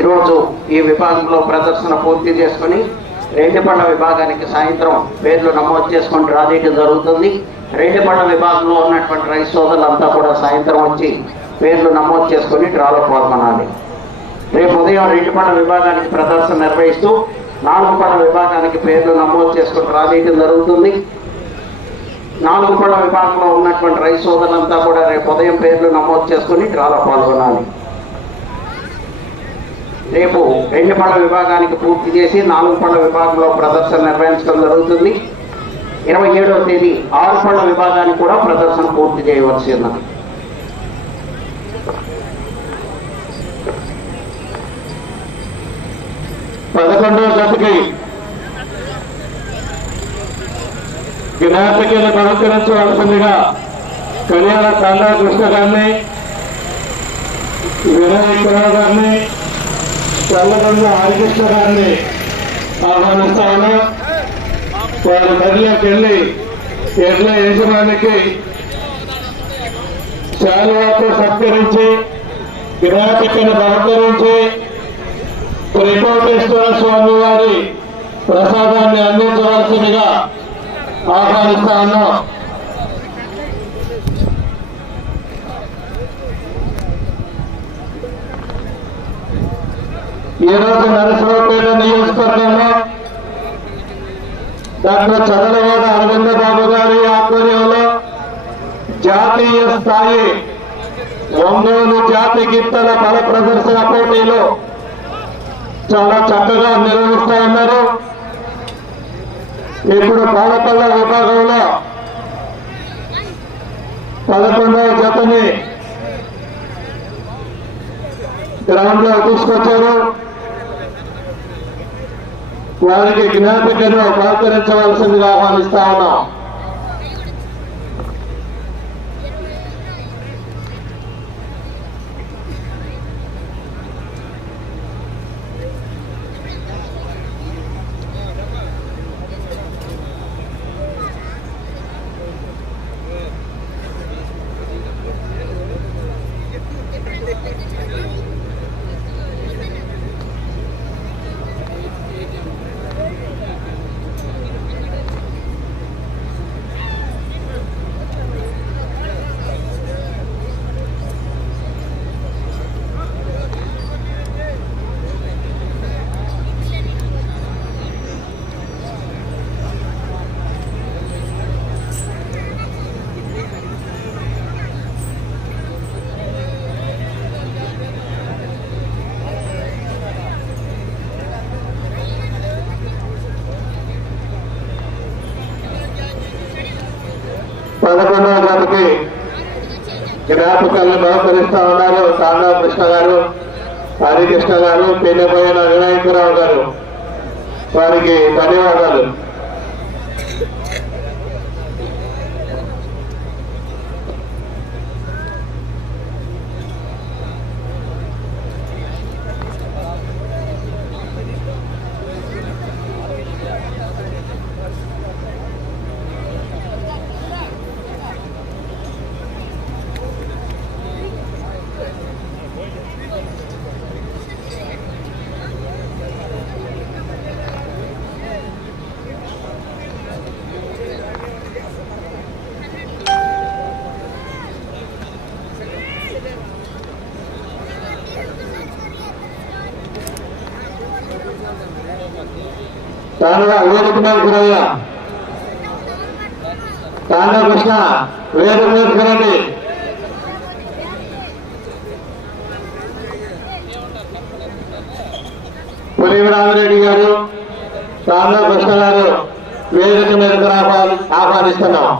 ఈరోజు ఈ విభాగంలో ప్రదర్శన పూర్తి చేసుకుని రేటిపళ్ళ విభాగానికి సాయంత్రం పేర్లు నమోదు చేసుకొని డ్రా జరుగుతుంది. రేటిపళ్ళ విభాగంలో ఉన్నటువంటి రైతు సోదరులంతా కూడా సాయంత్రం వచ్చి పేర్లు నమోదు చేసుకొని డ్రాలో పాల్గొనాలి రేపు ఉదయం రేటిపళ్ళ విభాగానికి ప్రదర్శన నిర్వహిస్తూ నాలుగు పళ్ళ విభాగానికి పేర్లు నమోదు చేసుకుని డ్రా జరుగుతుంది. నాలుగు పళ్ళ విభాగంలో ఉన్నటువంటి రైతు సోదరులంతా కూడా రేపు ఉదయం పేర్లు నమోదు చేసుకొని డ్రాలో పాల్గొనాలి రేపు రెండు పళ్ళ విభాగానికి పూర్తి చేసి నాలుగు పళ్ళ విభాగంలో ప్రదర్శన నిర్వహించడం జరుగుతుంది. ఇరవై ఏడవ తేదీ ఆరు పళ్ళ విభాగానికి కూడా ప్రదర్శన పూర్తి చేయవలసి ఉన్నది. పదకొండవ జతకి జ్ఞాపికను బహుకరించవలసిందిగా కళ్యాణ తండా కృష్ణ గారిని వినాయకరావు గారిని చల్లబండ హరికృష్ణ గారిని ఆహ్వానిస్తా ఉన్నా. వారి గదిలోకి వెళ్ళి ఎడ్ల యజమానికి శాలువాతో సత్కరించి వినాయకను బహుకరించి త్రికోటేశ్వర స్వామి వారి ప్రసాదాన్ని అందించవలసిందిగా ఆహ్వానిస్తా ఉన్నాం. ఈ రోజు నియోజకవర్గంలో డాక్టర్ చంద్రబాబు అరవింద బాబు గారి ఆధ్వర్యంలో జాతీయ స్థాయి ఒంగోలు జాతి గీతల బల ప్రదర్శన పోటీలో చాలా చక్కగా నిర్వహిస్తా ఉన్నారు. ఇప్పుడు పాలపల్ల విభాగంలో పదకొండవ జతని గ్రౌండ్లో తీసుకొచ్చారు. వారికి జ్ఞాపికను సహకరించవలసిందిగా ఆహ్వానిస్తా ఉన్నాం. జ్ఞాపకాలను బహుకరిస్తా ఉన్నారు. సాండా కృష్ణ గారు హరికృష్ణ గారు పెళ్ళిపోయిన వినాయకరావు గారు. వారికి ధన్యవాదాలు. తాండా వేదిక మీద గురయ్య. తాండా కృష్ణ వేదిక మీద గురండి పులివిరామిరెడ్డి గారు తాండా కృష్ణ గారు వేదిక మీదకు రావాలి ఆహ్వానిస్తున్నాం.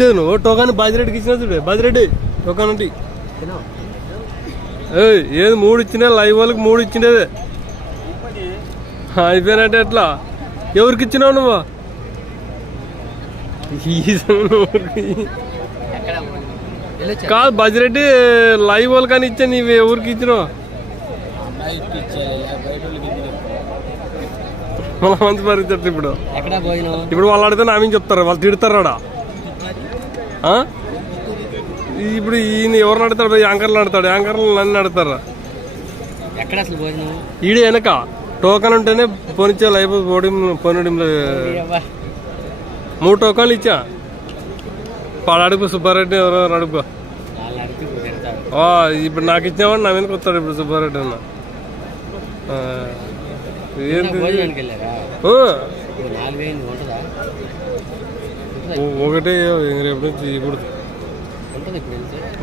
తినలేదు నువ్వు టోకాన్ బాజిరెడ్డికి ఇచ్చిన చూడే బాజిరెడ్డి టోకాన్ అంటే ఏది మూడు ఇచ్చినా లైవ్ వాళ్ళకి మూడు ఇచ్చిండేదే. అయిపోయినట్టు ఎట్లా? ఎవరికి ఇచ్చినావు నువ్వు? కాదు బజిరెడ్డి లైవ్ వాళ్ళకి అని ఇచ్చా నీవు ఎవరికి ఇచ్చినావు? మళ్ళీ మంచి పరిస్థితి ఇప్పుడు. ఇప్పుడు వాళ్ళు అడిగితే నా మీద చెప్తారు వాళ్ళు తిడతారా? ఇప్పుడు ఈయన ఎవరిని అడతాడు యాంకర్లు అడతాడు యాంకర్లు నన్ను అడతారా ఎక్కడ అసలు భోజనం? ఈడే వెనక. టోకన్ ఉంటేనే పోనిచ్చే లైఫ్ పోవడం పోనడం మూడు టోకన్లు ఇచ్చా? పాడు అడుగు సుబ్బారెడ్డి ఎవరో అడుగు. ఇప్పుడు నాకు ఇచ్చామని నా మీదకి వస్తాడు ఇప్పుడు సుబ్బారెడ్డి అన్న. ఆ, ఒకటే రేపు నుంచి ఇప్పుడు ఉంటుంది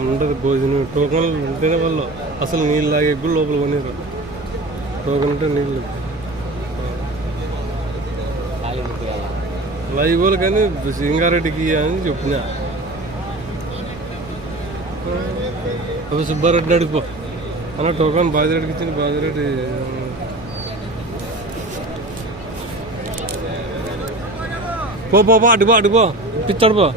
ఉండదు భోజనం టోకన్లు ఉంటేనే వాళ్ళు అసలు నీళ్ళు లాగే కూడా లోపల కొనేరు. టోకన్ ఉంటే నీళ్ళు. అలా ముగ్గురు కానీ సింగారెడ్డికి అని చెప్పిన. అవి సుబ్బారెడ్డి అడుగుపో అన్న టోకన్ బాజిరెడ్డికి ఇచ్చింది బాజిరెడ్డి పో పో పో అటు పో అటు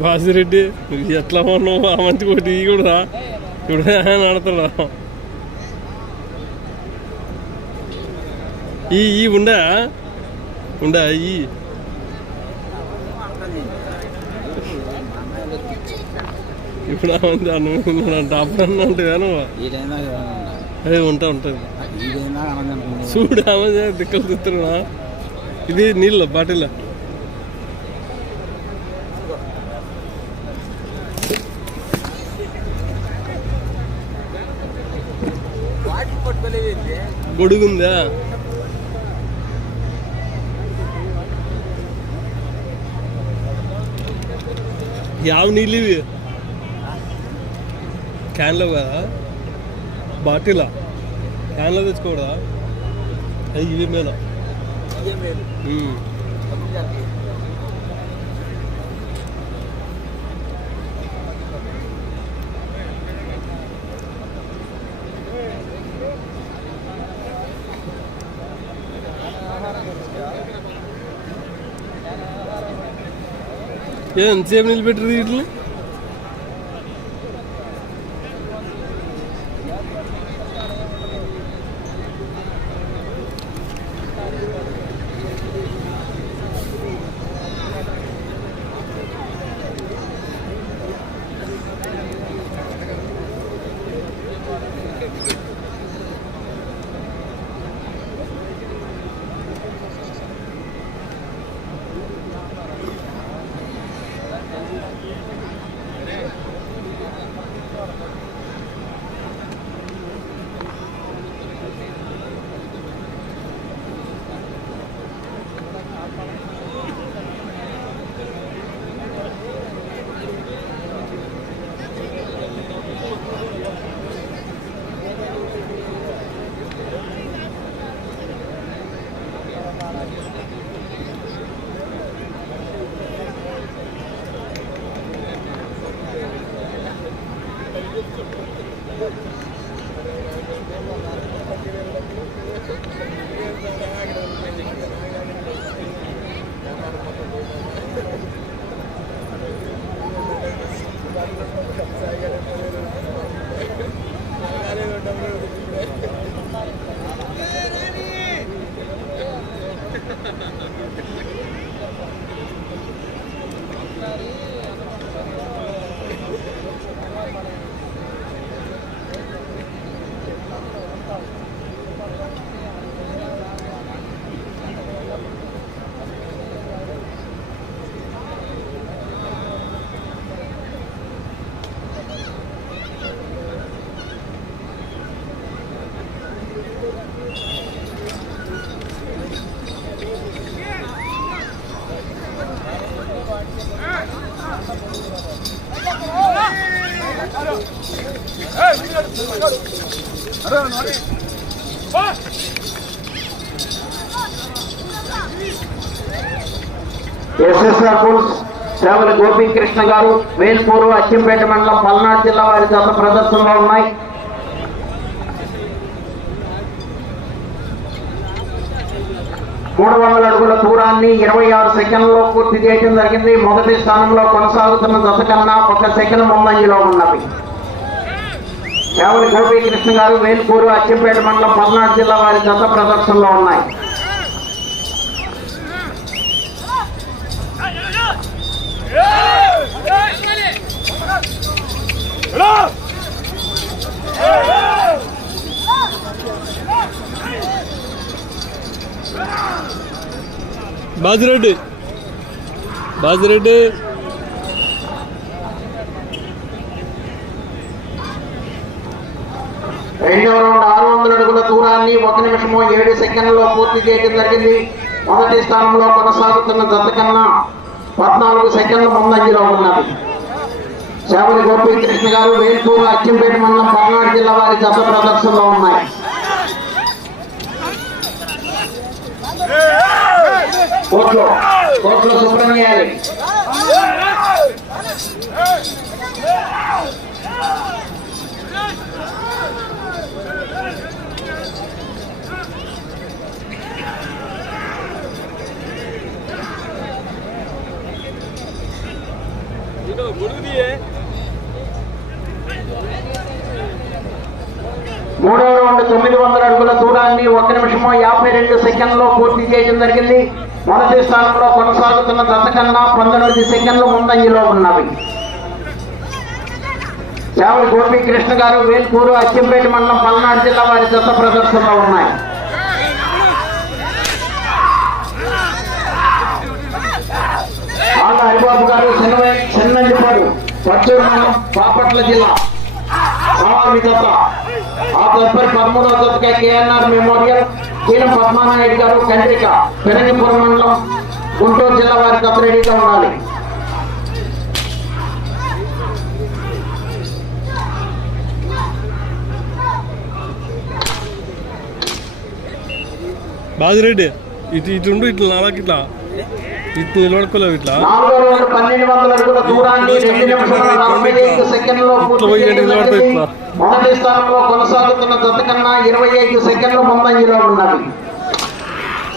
బాసిరెడ్డి ఎట్లా ఉన్నావు? ఆ మంచి కొట్టి ఈ కూడా ఇప్పుడు ఆయన ఈ ఈ ఉండా? ఉండా ఈ. ఇప్పుడు మంది అన్నం నువ్వు? ఏదైనా అదే ఉంటా ఉంటుంది చూడు ఆమె దిక్కలు తిస్తున్నా ఇది నీళ్ళు బాటిల్. గొడుగుందా? నీళ్ళు ఇవి క్యాన్లో కదా బాటిలా క్యాన్లో తెచ్చుకోకూడదా అది ఇవే మేల ఏ ఎంతసేపు నిలబెట్టరు వీటిని ఎస్ఎస్ఆర్ ఫుడ్స్ శ్రావణ గోపీకృష్ణ గారు వేల్పూరు అచ్చింపేట మండలం పల్నాడు జిల్లా వారి గత ప్రదర్శనలో ఉన్నాయి. మూడు వందల అడుగుల దూరాన్ని ఇరవై ఆరు సెకండ్లలో పూర్తి చేయడం జరిగింది. మొదటి స్థానంలో కొనసాగుతున్న దశ కన్నా ఒక సెకండ్ ముందంజలో ఉన్నవి. కేవలి గోపీకృష్ణ గారు వేల్పూరు అచ్చింపేట మండలం పల్నాడు జిల్లా వారి గత ప్రదర్శనలో ఉన్నాయి. బాజిరెడ్డి. బాజిరెడ్డి. రెండవ రౌండ్ ఆరు వందల అడుగుల దూరాన్ని ఒక నిమిషము ఏడు సెకండ్లలో పూర్తి చేయడం జరిగింది. మొదటి స్థానంలో కొనసాగుతున్న జత కన్నా పద్నాలుగు సెకండ్ల ముందంజలో ఉన్నది. శావలి గోపీకృష్ణ గారు వేల్పూర్ అచ్చంపేట మండలం పల్నాడు జిల్లా వారి జత ప్రదర్శనలో ఉన్నాయి. కోట్లు కోట్లు సుబ్రహ్మణ్యాలి మూడో రౌండ్ తొమ్మిది వందల అడుగుల దూరాన్ని ఒక నిమిషము యాభై రెండు సెకండ్లో పూర్తి చేయడం జరిగింది. మొదటి స్థానంలో కొనసాగుతున్న దశ కన్నా పంతొమ్మిది సెకండ్లు ముందంజలో ఉన్నవి. చావలి గోపీకృష్ణ గారు వేల్పూరు అచ్చంపేట మండలం పల్నాడు జిల్లా వారి దశ ప్రదర్శనలో ఉన్నాయి. ఆళ్ళ హరిబాబు గారు చిన్న చిన్నంజిపాడు పచ్చూరు మండలం బాపట్ల జిల్లా. రావాలి దత్త ఆ తదుపరి పదమూడవ దత్తగా కేఎన్ఆర్ మెమోరియల్ కీలం పద్మానాయుడు గారు కండ్రిక పెరంగిపురం మండలం గుంటూరు జిల్లా వారి దత్త రెడీగా ఉండాలి. బాజిరెడ్డి ఇటు ఇటు ఉండు ఇట్లా నాలుగు ఇట్లా. ఇటు నిలబడుకోలేవు ఇట్లా ఇట్లా పోయి. ఇట్లా. మొదటి స్థానంలో కొనసాగుతున్న దత్త కన్నా ఇరవై ఐదు సెకండ్లు ముందంజలో ఉన్నది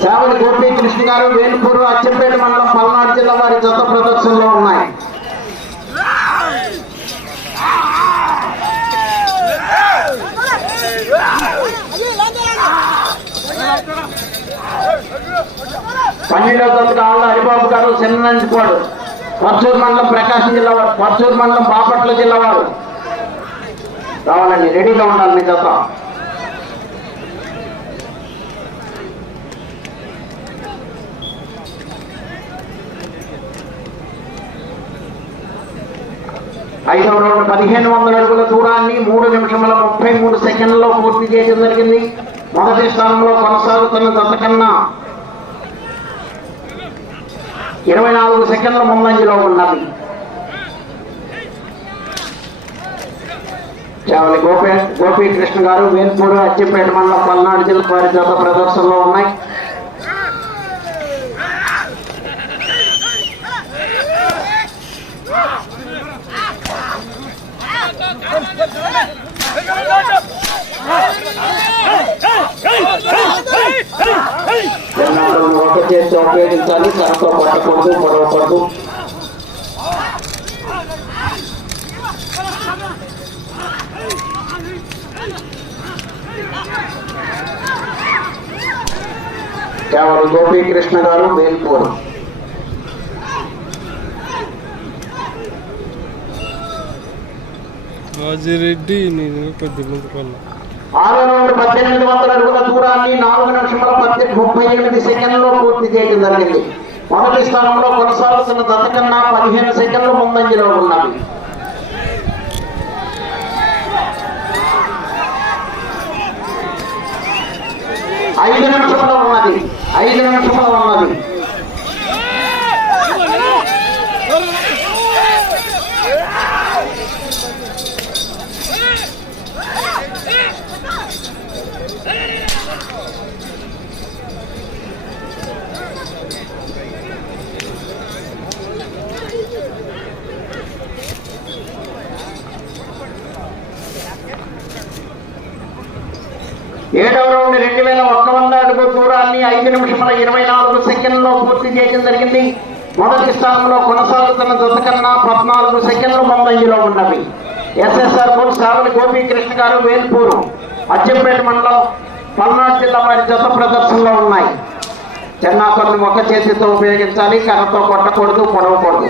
శావలి గోపీకృష్ణ గారు వేలుపూరు అచ్చంపేట మండలం పల్నాడు జిల్లా వారి జత ప్రదర్శనలో ఉన్నాయి పన్నెండవ తరగతి ఆళ్ళ హరిబాబు గారు చిన్నంజిపాడు పర్చూరు మండలం ప్రకాశం జిల్లా వారు పర్చూరు మండలం బాపట్ల జిల్లా వారు. రావాలండి రెడీగా ఉండాలి మీ జత. ఐదవ రౌండ్ పదిహేను వందల అడుగుల దూరాన్ని మూడు నిమిషముల ముప్పై మూడు సెకండ్లలో పూర్తి చేయడం జరిగింది. మొదటి స్థానంలో కొనసాగుతున్న దశ కన్నా ఇరవై నాలుగు సెకండ్ల ముందంజలో ఉన్నది. చావలి గోపే గోపీకృష్ణ గారు వేల్పూరు అచ్చిపేట మండలం పల్నాడు జిల్లా వారి జత ప్రదర్శనలో ఉన్నాయి. ఎన్నాడు ఒక చేతి ఉపయోగించాలి కరెంట్తో పట్టకూడదు పొడవకూడదు కేవలం గోపీకృష్ణ గారు మేల్పూర్ రాజిరెడ్డి నేను ఆరు నుండి పద్దెనిమిది వందల అడుగుల దూరాన్ని నాలుగు నిమిషముల పద్దె ముప్పై ఎనిమిది సెకండ్లో పూర్తి చేయడం జరిగింది. మొదటి స్థానంలో కొనసాగుతున్న దత కన్నా పదిహేను సెకండ్లు ముందంజలో ఉన్నవి. ఐదు నిమిషంలో ఉన్నది. ఐదు నిమిషంలో ఉన్నది. దూరాన్ని ఐదు నిమిషముల ఇరవై నాలుగు సెకండ్లో పూర్తి చేయడం జరిగింది. మొదటి స్థానంలో కొనసాగుతున్న జత కన్నా పద్నాలుగు సెకండ్లు ముందంజలో ఉన్నవి. ఎస్ఎస్ఆర్ పూర్ శ్రావణి గోపీకృష్ణ గారు వేల్పూరు అచ్చంపేట మండలం పల్నాడు జిల్లా వారి జత ప్రదర్శనలో ఉన్నాయి. చెన్నాకొన్ని ఒక చేతితో ఉపయోగించాలి కర్రతో కొట్టకూడదు పొడవకూడదు.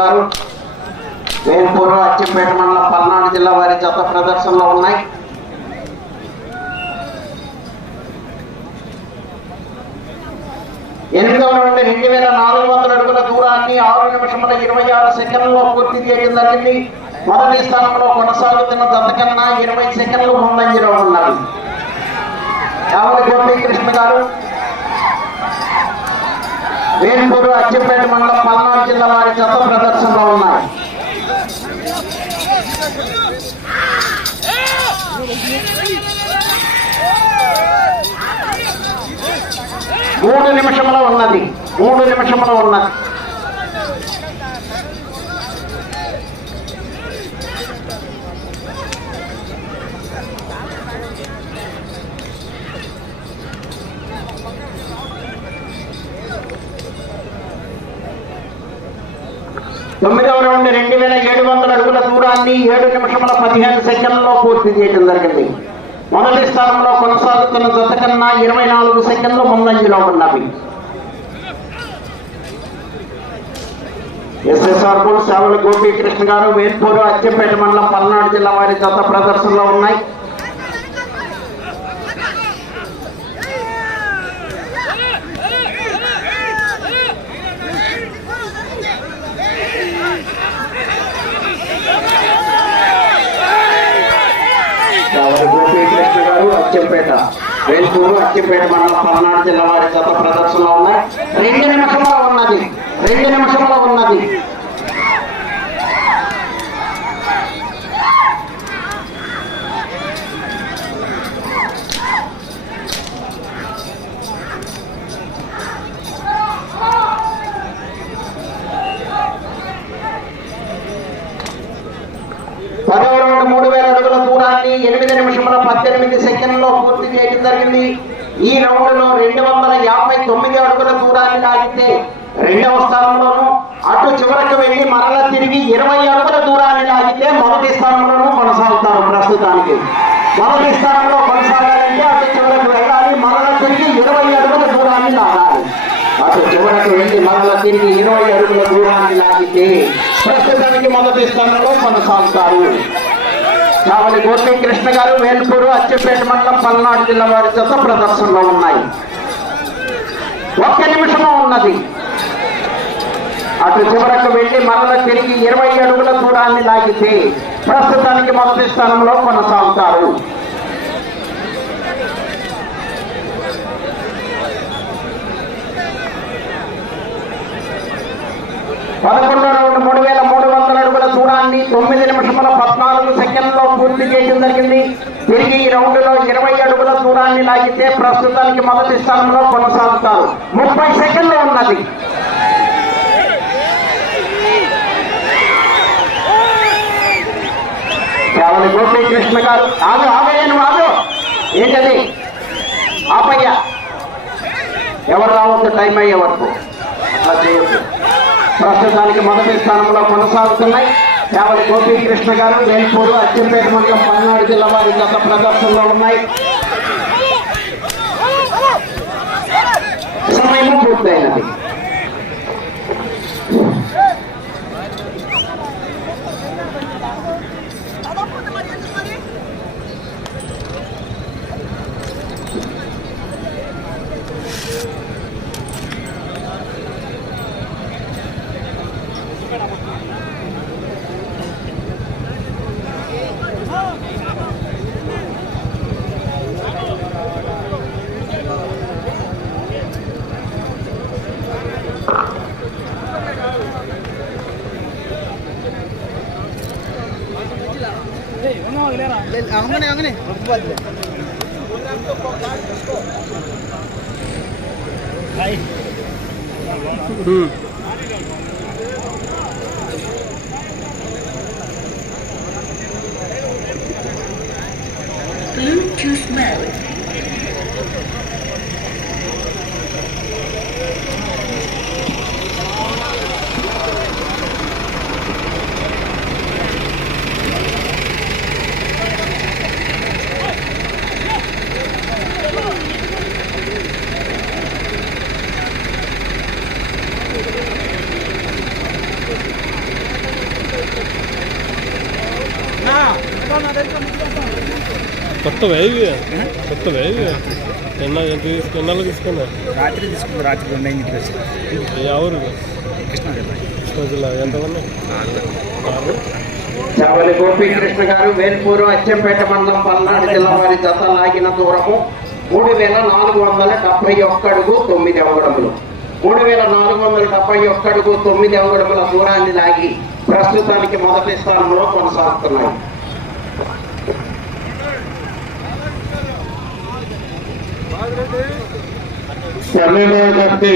గోపీకృష్ణ గారు. వేల్పూరు అచ్చంపేట మండలం పల్నాడు జిల్లా వారి జత ప్రదర్శనలో ఉన్నాయి. ఎనిమిదవ నుండి రెండు వేల నాలుగు వందల అడుగుల దూరాన్ని ఆరు నిమిషముల ఇరవై ఆరు సెకండ్లో పూర్తి చేయడం జరిగింది. మొదటి స్థానంలో కొనసాగుతున్న దత్తకన్నా ఇరవై సెకండ్లు ముందంజలో ఉన్నారు. కావలి గోపి కృష్ణ గారు. వేణుగూరు అచ్చంపేట మండలం పల్నాడు జిల్లా వారి చెత్త ప్రదర్శనలో ఉన్నాయి. మూడు నిమిషంలో ఉన్నది. మూడు నిమిషంలో ఉన్నది. తొమ్మిదవ రౌండ్ రెండు వేల ఏడు వందల అడుగుల దూరాన్ని ఏడు నిమిషముల పదిహేను సెకండ్లలో పూర్తి చేయడం జరిగింది. మొదటి స్థానంలో కొనసాగుతున్న జత కన్నా ఇరవై నాలుగు సెకండ్లు ముందంజలో ఉన్నవి. ఎస్ఎస్ఆర్ కూడా సేవల గోపీకృష్ణ గారు వేర్పూరు అచ్చంపేట మండలం పల్నాడు జిల్లా వారి జత ప్రదర్శనలో ఉన్నాయి సేవల గోపీకృష్ణ గారు అచ్చంపేట వేల్పూరు అచ్చంపేట మండలం పల్నాడు జిల్లా వారి గత ప్రదర్శనలో ఉన్నాయి. రెండు నిమిషంలో ఉన్నది. రెండు నిమిషంలో ఉన్నది పదవ రౌండ్ మూడు వేల అడుగుల దూరాన్ని ఎనిమిది నిమిషముల పద్దెనిమిది సెకండ్లో పూర్తి చేయడం జరిగింది. ఈ రౌండ్లో రెండు వందల యాభై తొమ్మిది అడుగుల దూరాన్ని లాగితే రెండవ స్థానంలోను అటు చివరకు వెళ్ళి మరల తిరిగి ఇరవై అడుగుల దూరాన్ని లాగితే మొదటి స్థానంలోనూ కొనసాగుతారు ప్రస్తుతానికి. మొదటి స్థానంలో కొనసాగాలంటే అటు చివరకు వెళ్ళాలి మరల తిరిగి ఇరవై అడుగుల దూరాన్ని లాగాలి. అటు చివరకు వెళ్ళి మరల తిరిగి ఇరవై అడుగుల దూరాన్ని లాగితే ప్రస్తుతానికి మొదటి స్థానంలో కొనసాగుతారు. కావలి గోపీకృష్ణ గారు వేల్పూరు అచ్చపేట మండలం పల్నాడు జిల్లా వారి జత ప్రదర్శనలో ఉన్నాయి. ఒక్క నిమిషము ఉన్నది. అటు చివరకు వెళ్ళి మరల తిరిగి ఇరవై అడుగుల దూరాన్ని లాగితే ప్రస్తుతానికి మొదటి స్థానంలో కొనసాగుతారు. పదకొండు రౌండ్ మూడు వేల మూడు రౌండ్ని తొమ్మిది నిమిషముల పద్నాలుగు సెకండ్లో పూర్తి చేయడం జరిగింది. తిరిగి ఈ రౌండ్లో ఇరవై అడుగుల దూరాన్ని లాగితే ప్రస్తుతానికి మొదటి స్థానంలో కొనసాగుతారు. ముప్పై సెకండ్లు ఉన్నది. కేవలం గోపీకృష్ణ గారు. ఆగు ఆగయ్య నువ్వు ఆగు. ఏంటది? ఆపయ్యా. ఎవరు రావద్దు టైం అయ్యే వరకు. అట్లా చేయొద్దు. ప్రస్తుతానికి మొదటి స్థానంలో కొనసాగుతున్నాయి. యావత్ గోపీకృష్ణ గారు వేల్పూరు అచ్చంపేట మండలం పల్నాడు జిల్లా వారి గత ప్రదర్శనలో ఉన్నాయి. సమయం పూర్తయినది. హ్మ్. Bluetooth కొత్త వేవి కొత్త వేవి ఎన్న ఎంత తీసుకు ఎన్నాళ్ళు తీసుకున్నా. రాత్రి తీసుకున్నాం రాత్రి రెండు ఇంటికి వచ్చి. ఎవరు కృష్ణా జిల్లా ఎంతమంది ఆరు. చావలి గోపీకృష్ణ గారు వేల్పూరు అచ్చంపేట మండలం పల్నాడు జిల్లా వారి జత లాగిన దూరము మూడు వేల నాలుగు వందల డెబ్బై ఒక్కడుగు తొమ్మిది అవగడములు. మూడు వేల నాలుగు వందల డెబ్బై ఒక్కడుగు తొమ్మిది అవగడముల దూరాన్ని లాగి ప్రస్తుతానికి మొదటి స్థానంలో కొనసాగుతున్నాయి. పన్నెండవ కత్తి